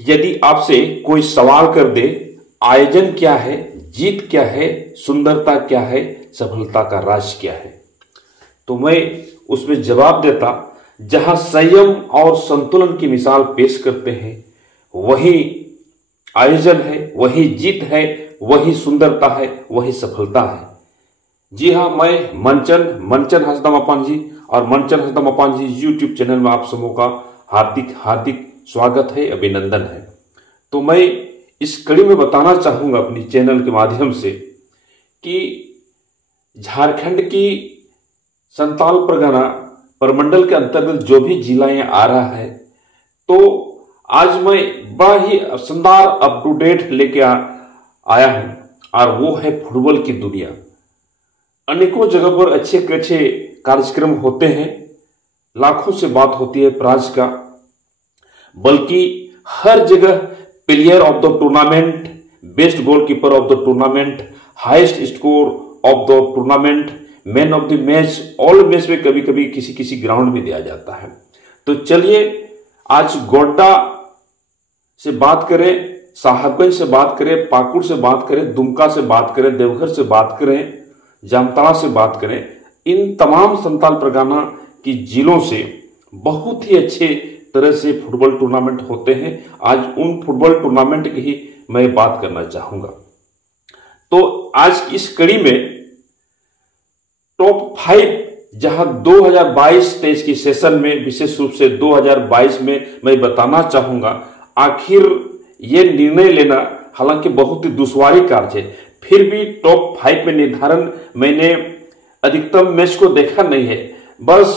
यदि आपसे कोई सवाल कर दे, आयोजन क्या है, जीत क्या है, सुंदरता क्या है, सफलता का राज क्या है, तो मैं उसमें जवाब देता, जहां संयम और संतुलन की मिसाल पेश करते हैं वही आयोजन है, वही जीत है, वही सुंदरता है, वही सफलता है। जी हाँ, मैं मंचन हंसदा मपान जी और मंचन हंसदा मपान जी यूट्यूब चैनल में आप सबों का हार्दिक हार्दिक स्वागत है, अभिनंदन है। तो मैं इस कड़ी में बताना चाहूंगा अपनी चैनल के माध्यम से कि झारखंड की संताल परगना प्रमंडल के अंतर्गत जो भी जिलाएं आ रहा है, तो आज मैं बड़ा ही शानदार अप टू डेट लेके आया हूं, और वो है फुटबॉल की दुनिया। अनेकों जगह पर अच्छे अच्छे कार्यक्रम होते हैं, लाखों से बात होती है प्राइज का, बल्कि हर जगह player of the tournament, best goalkeeper of the tournament, highest score of the tournament, man of the match, all match में कभी कभी किसी किसी ग्राउंड में दिया जाता है। तो चलिए आज गोड्डा से बात करें, साहबगंज से बात करें, पाकुड़ से बात करें, दुमका से बात करें, देवघर से बात करें, जामताड़ा से बात करें, इन तमाम संताल परगना की जिलों से बहुत ही अच्छे तरह से फुटबॉल टूर्नामेंट होते हैं। आज उन फुटबॉल टूर्नामेंट की ही मैं बात करना चाहूंगा। तो आज की इस कड़ी में टॉप 5, जहां 2022-23 की सेशन में, विशेष रूप से 2022 में मैं बताना चाहूंगा, आखिर ये निर्णय लेना हालांकि बहुत ही दुश्वारी कार्य है, फिर भी टॉप 5 में निर्धारण मैंने अधिकतम मैच को देखा नहीं है, बस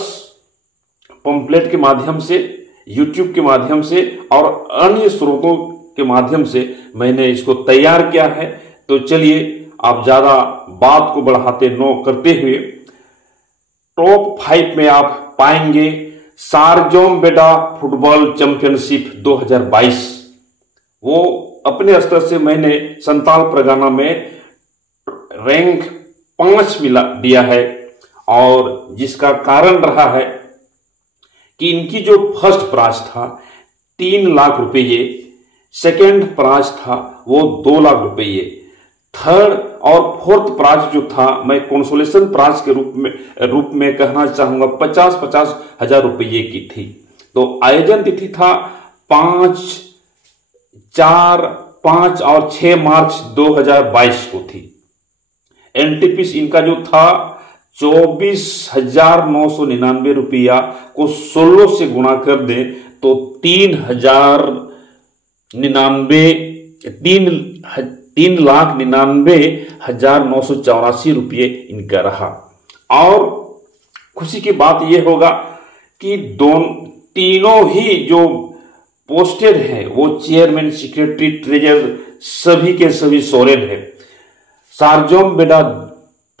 पंपलेट के माध्यम से, यूट्यूब के माध्यम से और अन्य स्रोतों के माध्यम से मैंने इसको तैयार किया है। तो चलिए आप ज्यादा बात को बढ़ाते न करते हुए टॉप 5 में आप पाएंगे सारजोम बेडा फुटबॉल चैंपियनशिप 2022। वो अपने स्तर से मैंने संताल परगना में रैंक 5 दिया है, और जिसका कारण रहा है कि इनकी जो फर्स्ट प्राइज था 3 लाख रुपये, सेकेंड प्राइज था वो 2 लाख रुपये, थर्ड और फोर्थ प्राइज जो था मैं कंसोलेशन प्राइज के रूप में कहना चाहूंगा 50-50 हजार रुपये की थी। तो आयोजन तिथि था 5, 4, 5 और 6 मार्च 2022 को थी। एंट्री फीस इनका जो था 24,999 रुपया को 16 से गुणा कर दें तो 3,99,984 रुपये इनका रहा। और खुशी की बात यह होगा कि तीनों ही जो पोस्टेड है वो चेयरमैन, सेक्रेटरी, ट्रेजरर सभी के सभी सोरेन है। सारजोम बेडा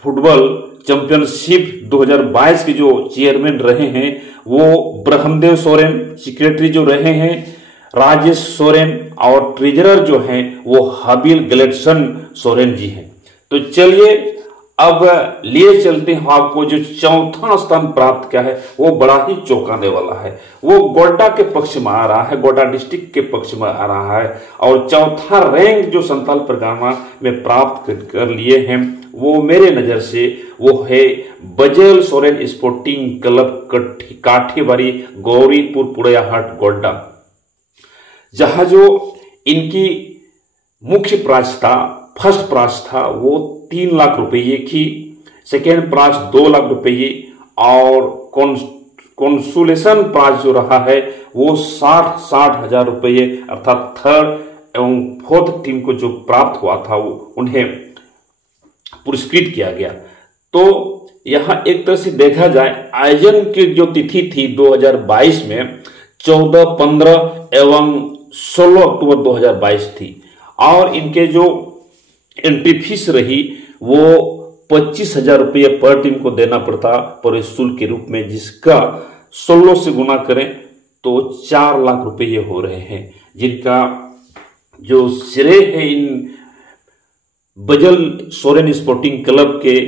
फुटबॉल चैंपियनशिप 2022 के जो चेयरमैन रहे हैं वो ब्रह्मदेव सोरेन, सेक्रेटरी जो रहे हैं राजेश सोरेन, और ट्रेजरर जो हैं वो हबील गलेटसन सोरेन जी हैं। तो चलिए अब लिए चलते हैं आपको जो चौथा स्थान प्राप्त किया है, वो बड़ा ही चौंकाने वाला है। वो गोड्डा के पक्ष में आ रहा है, गोड्डा डिस्ट्रिक्ट के पक्ष में आ रहा है, और चौथा रैंक जो संताल परगना में प्राप्त कर लिए हैं वो मेरे नजर से वो है बजेल सोरेन स्पोर्टिंग क्लब काठीबारी, गौरीपुर, पुड़ैयाहाट, गोड्डा, जहां जो इनकी मुख्य प्राइज था, फर्स्ट प्राइज था वो 3 लाख रुपये की, सेकेंड प्राइज 2 लाख रुपये, और कंसोलेशन प्राइज जो रहा है वो 60 हजार रुपये, अर्थात थर्ड एवं फोर्थ टीम को जो प्राप्त हुआ था वो उन्हें पुरस्कृत किया गया। तो यहां एक तरह से देखा जाए आयोजन की जो तिथि थी 2022 में 14, 15 एवं 16 अक्टूबर 2022 थी, और इनके जो एंट्री फीस रही वो 25,000 रुपये पर टीम को देना पड़ता प्रवेश शुल्क के रूप में, जिसका 16 से गुना करें तो 4 लाख रुपये हो रहे हैं, जिनका जो श्रेय है इन बजल सोरेन स्पोर्टिंग क्लब के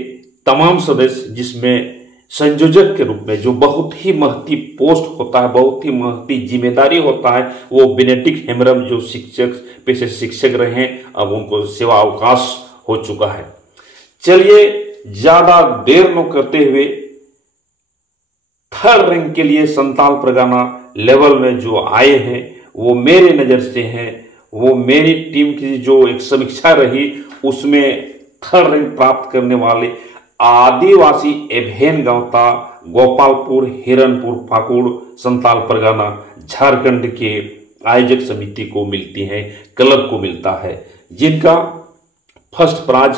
तमाम सदस्य, जिसमें संयोजक के रूप में, जो बहुत ही महती पोस्ट होता है, बहुत ही महती जिम्मेदारी होता है, वो बेनेडिक्ट हेम्ब्रम जो शिक्षक पेशे शिक्षक रहे हैं, अब उनको सेवा अवकाश हो चुका है। चलिए ज्यादा देर न करते हुए थर्ड रैंक के लिए संताल परगना लेवल में जो आए हैं वो मेरे नज़र से हैं, वो मेरी टीम की जो एक समीक्षा रही उसमें थर्ड रैंक प्राप्त करने वाले आदिवासी एभेन गांवता गोपालपुर हिरनपुर पाकुड़ संताल परगना झारखंड के आयोजक समिति को मिलती है, क्लब को मिलता है, जिनका फर्स्ट प्राइज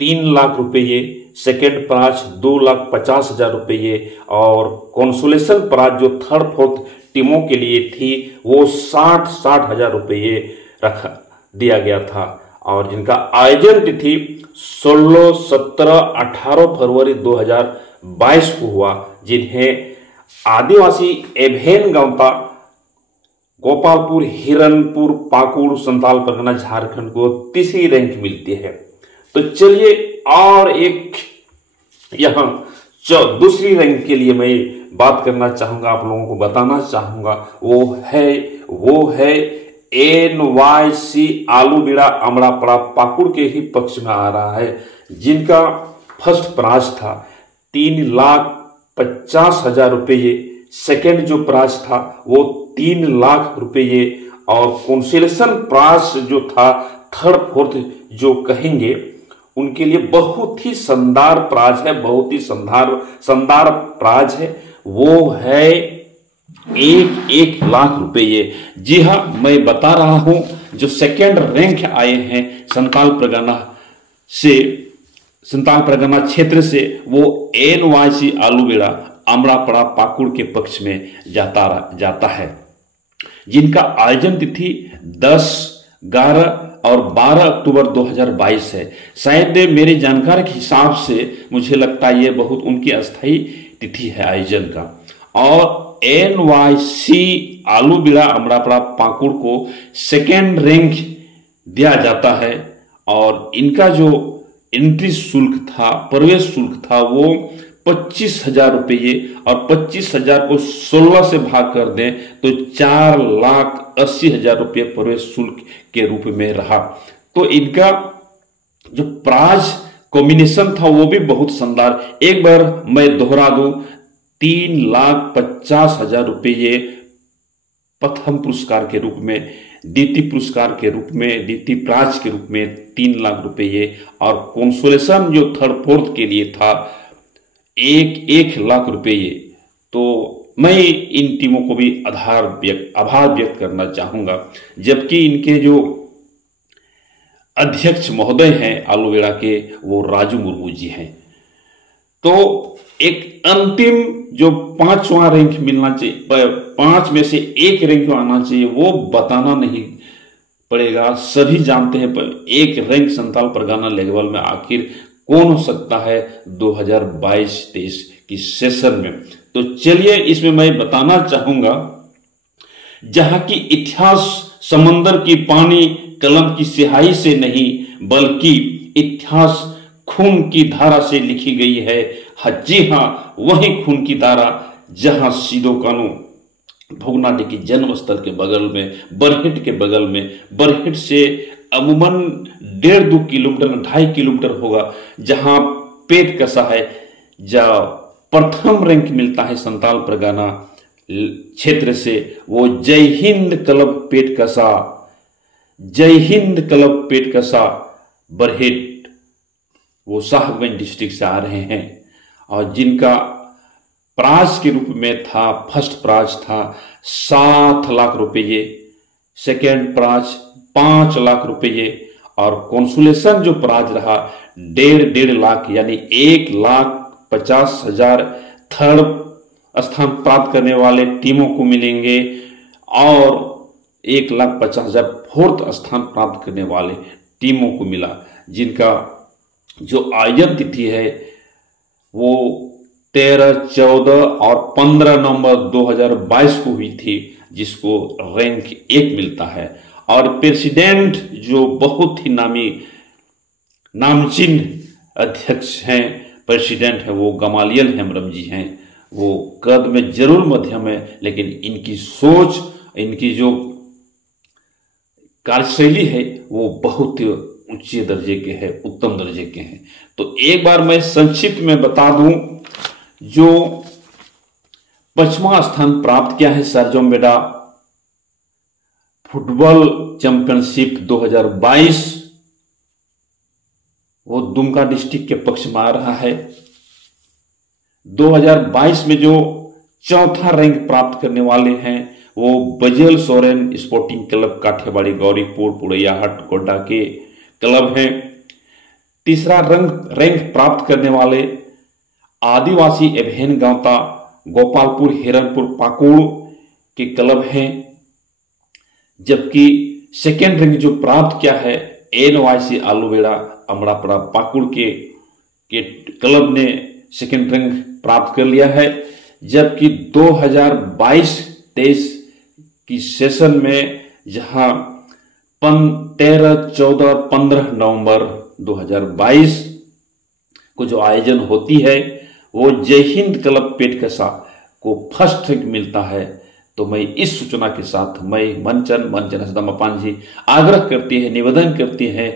3 लाख रुपये, सेकेंड प्राइज 2,50,000 रुपये और कंसोलेशन प्राइज जो थर्ड फोर्थ टीमों के लिए थी वो 60,000 रुपये रखा दिया गया था। और जिनका आयोजन तिथि 16, 17, 18 फरवरी 2022 को हुआ, जिन्हें आदिवासी एभेन गांवता गोपालपुर हिरनपुर पाकुड़ संताल परगना झारखंड को तीसरी रैंक मिलती है। तो चलिए और एक यहाँ दूसरी रैंक के लिए मैं बात करना चाहूंगा, आप लोगों को बताना चाहूंगा, वो है NYC आलूबीड़ा अमड़ापड़ा पाकुड़ के ही पक्ष में आ रहा है, जिनका फर्स्ट प्राइज था 3,50,000 रुपये, सेकेंड जो प्राइज था वो 3 लाख रुपये और कंसोलेशन प्राइज जो था थर्ड फोर्थ जो कहेंगे उनके लिए बहुत ही शानदार प्राइज है, बहुत ही शानदार प्राइज है, वो है 1 लाख रुपये। जी हाँ, मैं बता रहा हूं जो सेकेंड रैंक आए हैं संताल परगना क्षेत्र से वो NYC आलूबीड़ा अमड़ापड़ा पाकुड़ के पक्ष में जाता है, जिनका आयोजन तिथि 10, 11 और 12 अक्टूबर 2022 है। शायद मेरी जानकारी के हिसाब से मुझे लगता है ये बहुत उनकी अस्थायी तिथि है आयोजन का। और NYC आलूबीड़ा अमड़ापड़ा पाकुड़ को सेकेंड रैंक दिया जाता है और इनका जो एंट्री शुल्क था, प्रवेश शुल्क था, वो 25,000 रुपये और 25,000 को 16 से भाग कर दें तो 4,80,000 रुपये प्रवेश शुल्क के रूप में रहा। तो इनका जो प्राइज कॉम्बिनेशन था वो भी बहुत शानदार, एक बार मैं दोहरा दूं, 3,50,000 रुपये प्रथम पुरस्कार के रूप में, द्वितीय पुरस्कार के रूप में, द्वितीय प्राइज के रूप में 3 लाख रुपये और कंसोलेशन जो थर्ड फोर्थ के लिए था 1 लाख रुपये। तो मैं इन टीमों को भी आभार व्यक्त करना चाहूंगा, जबकि इनके जो अध्यक्ष महोदय हैं आलूबीड़ा के वो राजू मुर्मू जी हैं। तो एक अंतिम जो 5वां रैंक मिलना चाहिए, 5 में से 1 रैंक आना चाहिए, वो बताना नहीं पड़ेगा, सभी जानते हैं। पर 1 रैंक संताल परगना लेवल में आखिर कौन हो सकता है 2022-23 की सेशन में। तो चलिए इसमें मैं बताना चाहूंगा, जहां की इतिहास समंदर की पानी कलम की स्याही से नहीं बल्कि इतिहास खून की धारा से लिखी गई है। जी हाँ, वही खून की धारा जहां सीधो कानू भोगनाडे की जन्म स्थल के बगल में, बरहेट के बगल में, बरहेट से अमूमन 1.5-2 किलोमीटर 2.5 किलोमीटर होगा, जहां पेट कसा है, जहां प्रथम रैंक मिलता है संताल परगना क्षेत्र से, वो जय हिंद क्लब पेट कसा, जय हिंद क्लब पेट कसा बरहेट, वो साहिबगंज डिस्ट्रिक्ट से आ रहे हैं और जिनका प्राइज के रूप में था, फर्स्ट प्राइज था 7 लाख रुपये, सेकेंड प्राइज 5 लाख रुपये और कंसोलेशन जो प्राइज रहा 1.5 लाख यानी 1,50,000 थर्ड स्थान प्राप्त करने वाले टीमों को मिलेंगे और 1,50,000 फोर्थ स्थान प्राप्त करने वाले टीमों को मिला, जिनका जो आयोजन तिथि है वो 13, 14 और 15 नवंबर 2022 को हुई थी, जिसको रैंक 1 मिलता है। और प्रेसिडेंट जो बहुत ही नामचीन अध्यक्ष हैं प्रेसिडेंट है वो गमालियल हेम्ब्रम जी हैं। वो कद में जरूर मध्यम है, लेकिन इनकी सोच, इनकी जो कार्यशैली है वो बहुत ऊंचे दर्जे के हैं, उत्तम दर्जे के हैं। तो एक बार मैं संक्षिप्त में बता दूं, जो 5वां स्थान प्राप्त किया है सर्जोम बेडा फुटबॉल चैंपियनशिप 2022, वो दुमका डिस्ट्रिक्ट के पक्ष में आ रहा है। 2022 में जो चौथा रैंक प्राप्त करने वाले हैं वो बजेल सोरेन स्पोर्टिंग क्लब काठियावाड़ी गौरीपुर पुड़ैयाहाट गोड्डा के क्लब हैं। तीसरा रैंक प्राप्त करने वाले आदिवासी एवहेन गांवता गोपालपुर हिरनपुर पाकुड़ के क्लब हैं। जबकि सेकेंड रैंक जो प्राप्त किया है NYC आलूबेड़ा अमड़ापड़ा पाकुड़ के क्लब ने सेकेंड रैंक प्राप्त कर लिया है। जबकि 2022-23 की सेशन में जहां 13, 14, 15 नवंबर 2022 को जो आयोजन होती है वो जय हिंद क्लब पेटकसा को फर्स्ट रैंक मिलता है। तो मैं इस सूचना के साथ मैं मनचन हसदम अपान जी आग्रह करती है, निवेदन करती है,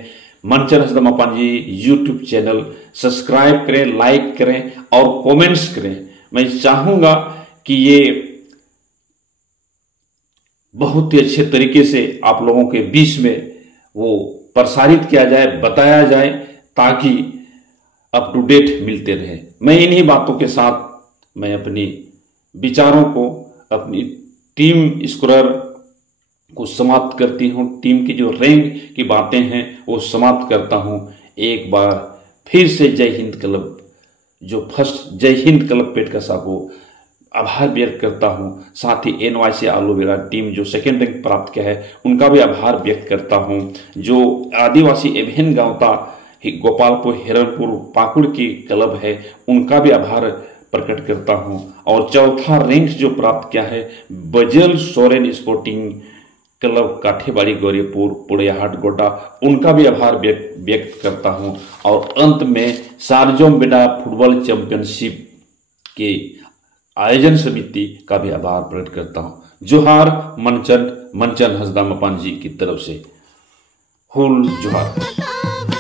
मनचन हसदम अपान जी यूट्यूब चैनल सब्सक्राइब करें, लाइक करें और कमेंट्स करें। मैं चाहूंगा कि ये बहुत ही अच्छे तरीके से आप लोगों के बीच में वो प्रसारित किया जाए, बताया जाए, ताकि अप टू डेट मिलते रहे। मैं इन्हीं बातों के साथ मैं अपनी विचारों को, अपनी टीम स्कोरर को समाप्त करती हूँ। टीम की जो रैंक की बातें हैं वो समाप्त करता हूँ। एक बार फिर से जय हिंद क्लब, जो फर्स्ट जय हिंद क्लब पेटकसा को आभार व्यक्त करता हूँ। साथ ही NYC आलूबेड़ा टीम जो सेकेंड रैंक प्राप्त किया है उनका भी आभार व्यक्त करता हूँ। जो आदिवासी एवहेन गांवता गोपालपुर हिरनपुर पाकुड़ की क्लब है उनका भी आभार प्रकट करता हूँ। और चौथा रैंक जो प्राप्त किया है बजेल सोरेन स्पोर्टिंग क्लब काठियावाड़ी गौरीपुर पुड़ैयाहाट गोड्डा, उनका भी आभार व्यक्त करता हूँ। और अंत में सर्जोम बेडा फुटबॉल चैंपियनशिप के आयोजन समिति का भी आभार प्रकट करता हूँ। जोहार मनचन हसदम अपान जी की तरफ से हुल जोहार।